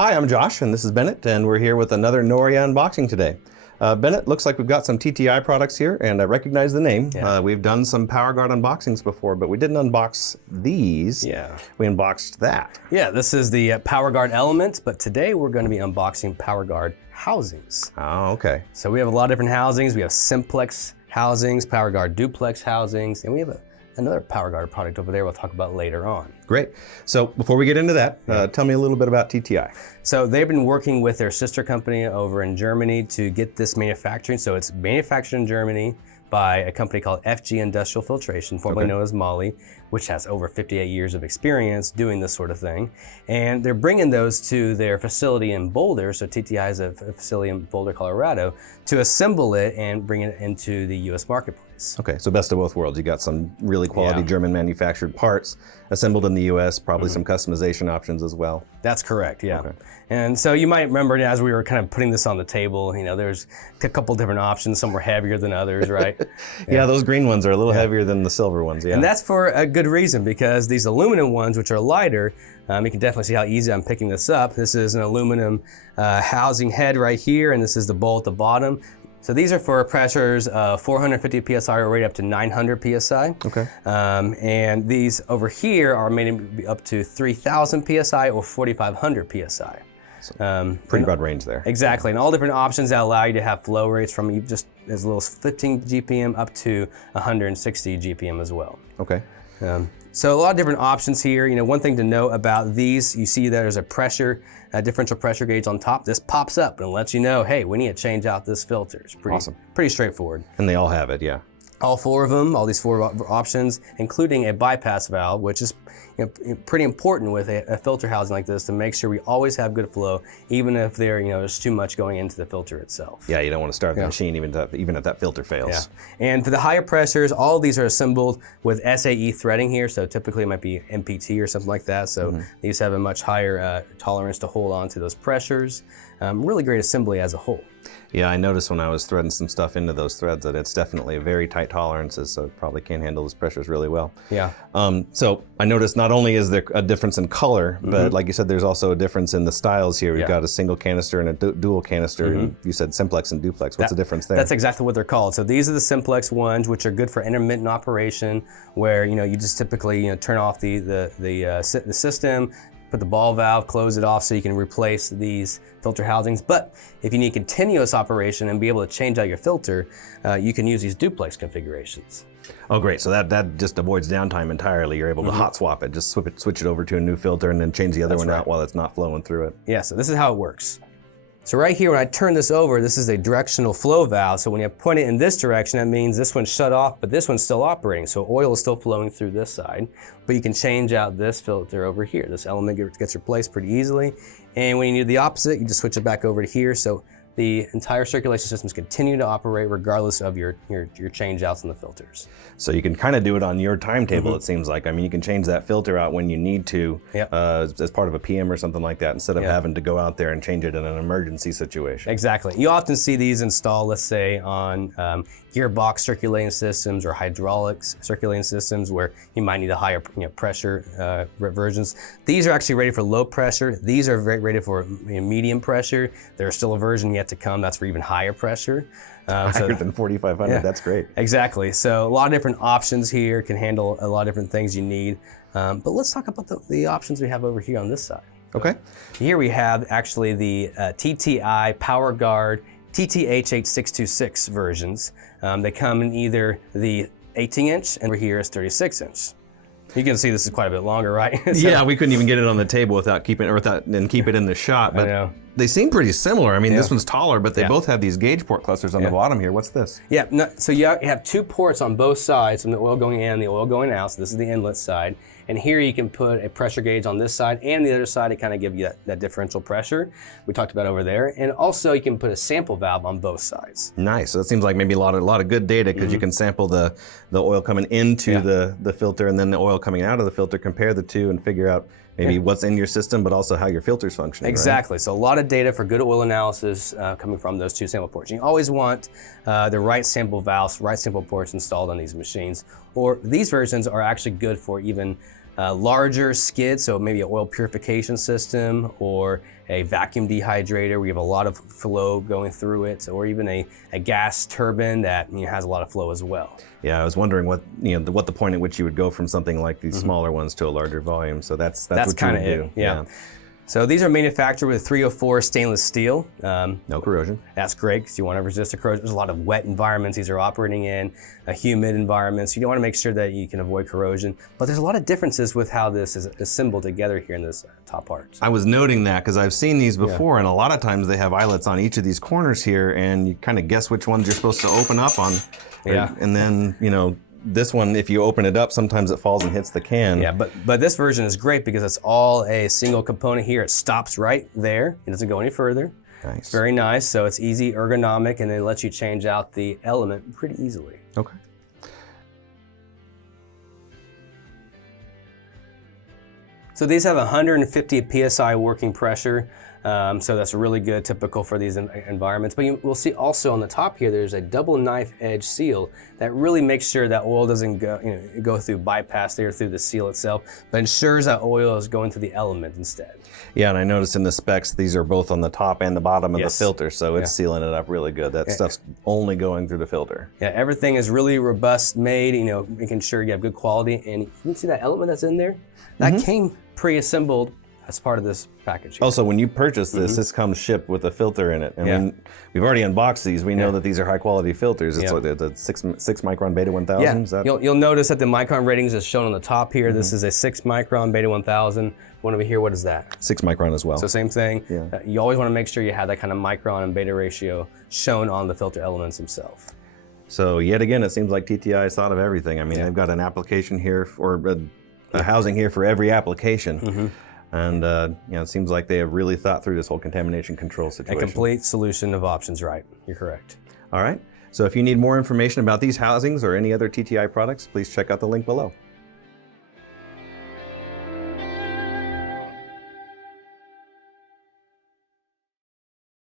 Hi, I'm Josh, and this is Bennett, and we're here with another Noria unboxing today. Bennett, looks like we've got some TTI products here, and I recognize the name. Yeah. We've done some PowerGuard unboxings before, but we didn't unbox these. Yeah. We unboxed that. Yeah, this is the PowerGuard element, but today we're going to be unboxing PowerGuard housings. Oh, okay. So we have a lot of different housings. We have simplex housings, PowerGuard duplex housings, and we have another PowerGuard product over there we'll talk about later on. Great. So before we get into that, tell me a little bit about TTI. So they've been working with their sister company over in Germany to get this manufacturing. So it's manufactured in Germany by a company called FG Industrial Filtration, formerly known as Molly, which has over 58 years of experience doing this sort of thing. And they're bringing those to their facility in Boulder, so TTI has a facility in Boulder, Colorado, to assemble it and bring it into the US marketplace. Okay, so best of both worlds. You got some really quality German manufactured parts assembled in the US, probably some customization options as well. That's correct, yeah. Okay. And so you might remember as we were kind of putting this on the table, you know, there's a couple different options. Some were heavier than others, right? Yeah, those green ones are a little heavier than the silver ones, yeah. And that's for a good reason, because these aluminum ones, which are lighter, you can definitely see how easy I'm picking this up. This is an aluminum housing head right here, and this is the bowl at the bottom. So these are for pressures 450 PSI or right up to 900 PSI. Okay. And these over here are made to be up to 3,000 PSI or 4,500 PSI. Pretty broad range there. Exactly, and all different options that allow you to have flow rates from just as little as 15 GPM up to 160 GPM as well. Okay. So a lot of different options here. You know, one thing to note about these, you see there's a differential pressure gauge on top. This pops up and lets you know, hey, we need to change out this filter. It's pretty straightforward. And they all have it, yeah. All four of them, all these four options, including a bypass valve, which is pretty important with a filter housing like this to make sure we always have good flow, even if there's too much going into the filter itself. Yeah, you don't want to start the machine even if that filter fails. Yeah. And for the higher pressures, all of these are assembled with SAE threading here, so typically it might be MPT or something like that, so these have a much higher tolerance to hold on to those pressures. Really great assembly as a whole. Yeah, I noticed when I was threading some stuff into those threads that it's definitely a very tight tolerances, so it probably can handle those pressures really well. Yeah. So I noticed not only is there a difference in color, but like you said, there's also a difference in the styles here. We've got a single canister and a dual canister, and you said simplex and duplex. What's the difference there? That's exactly what they're called. So these are the simplex ones, which are good for intermittent operation, where you just typically turn off the system, put the ball valve, close it off so you can replace these filter housings. But if you need continuous operation and be able to change out your filter, you can use these duplex configurations. Oh, great. So that just avoids downtime entirely. You're able to hot swap it, just switch it over to a new filter and then change the other one out while it's not flowing through it. Yeah, so this is how it works. So right here, when I turn this over, this is a directional flow valve. So when you point it in this direction, that means this one's shut off, but this one's still operating. So oil is still flowing through this side, but you can change out this filter over here. This element gets replaced pretty easily. And when you need the opposite, you just switch it back over to here. So the entire circulation systems continue to operate regardless of your change outs in the filters. So you can kind of do it on your timetable, it seems like. I mean, you can change that filter out when you need to as part of a PM or something like that, instead of having to go out there and change it in an emergency situation. Exactly. You often see these installed, let's say, on gearbox circulating systems or hydraulics circulating systems where you might need a higher pressure versions. These are actually rated for low pressure. These are rated for medium pressure. There's still a version yet to come that's for even higher pressure. Higher than 4,500, that's great. Exactly. So a lot of different options here, can handle a lot of different things you need. But let's talk about the options we have over here on this side. Okay. Here we have actually the TTI PowerGuard TTH8626 versions. They come in either the 18-inch and over here is 36-inch. You can see this is quite a bit longer, right? Yeah, we couldn't even get it on the table without keep it in the shot. But they seem pretty similar. I mean, this one's taller, but they both have these gauge port clusters on the bottom here. What's this? Yeah, so you have two ports on both sides, from the oil going in and the oil going out. So this is the inlet side. And here you can put a pressure gauge on this side and the other side to kind of give you that differential pressure we talked about over there. And also you can put a sample valve on both sides. Nice. So that seems like maybe a lot of good data, because you can sample the oil coming into the filter and then the oil coming out of the filter, compare the two and figure out maybe what's in your system, but also how your filter's functioning. Exactly. Right? So a lot of data for good oil analysis coming from those two sample ports. You always want the right sample valves, right sample ports installed on these machines. Or these versions are actually good for even larger skid, so maybe an oil purification system or a vacuum dehydrator where you have a lot of flow going through it, or even a gas turbine that has a lot of flow as well. Yeah, I was wondering what the point at which you would go from something like these smaller ones to a larger volume. So that's what kind of you would it. do. Yeah. So these are manufactured with 304 stainless steel. No corrosion. That's great because you want to resist the corrosion. There's a lot of wet environments these are operating in, humid environments. You want to make sure that you can avoid corrosion. But there's a lot of differences with how this is assembled together here in this top part. I was noting that because I've seen these before, and a lot of times they have eyelets on each of these corners here, and you kind of guess which ones you're supposed to open up on. Yeah. And then, this one, if you open it up, sometimes it falls and hits the can. Yeah, but this version is great because it's all a single component here. It stops right there. It doesn't go any further. Nice. It's very nice. So it's easy, ergonomic, and it lets you change out the element pretty easily. Okay. So these have 150 PSI working pressure. So that's really good, typical for these environments. But you will see also on the top here, there's a double knife edge seal that really makes sure that oil doesn't go through bypass there through the seal itself, but ensures that oil is going through the element instead. Yeah, and I noticed in the specs, these are both on the top and the bottom of Yes. the filter, so it's sealing it up really good. That stuff's only going through the filter. Yeah, everything is really robust made, making sure you have good quality. And you can see that element that's in there? That came pre-assembled as part of this package here. Also, when you purchase this, this comes shipped with a filter in it. And we've already unboxed these. We know that these are high quality filters. It's like the 6 micron Beta 1000. Yeah, Is that... you'll notice that the micron ratings is shown on the top here. This is a 6 micron Beta 1000. One over here, what is that? 6 micron as well. So same thing. Yeah. You always want to make sure you have that kind of micron and beta ratio shown on the filter elements themselves. So yet again, it seems like TTI has thought of everything. I mean, they've got an application here, or a housing here for every application. And it seems like they have really thought through this whole contamination control situation. A complete solution of options, right? You're correct. All right. So if you need more information about these housings or any other TTI products, please check out the link below.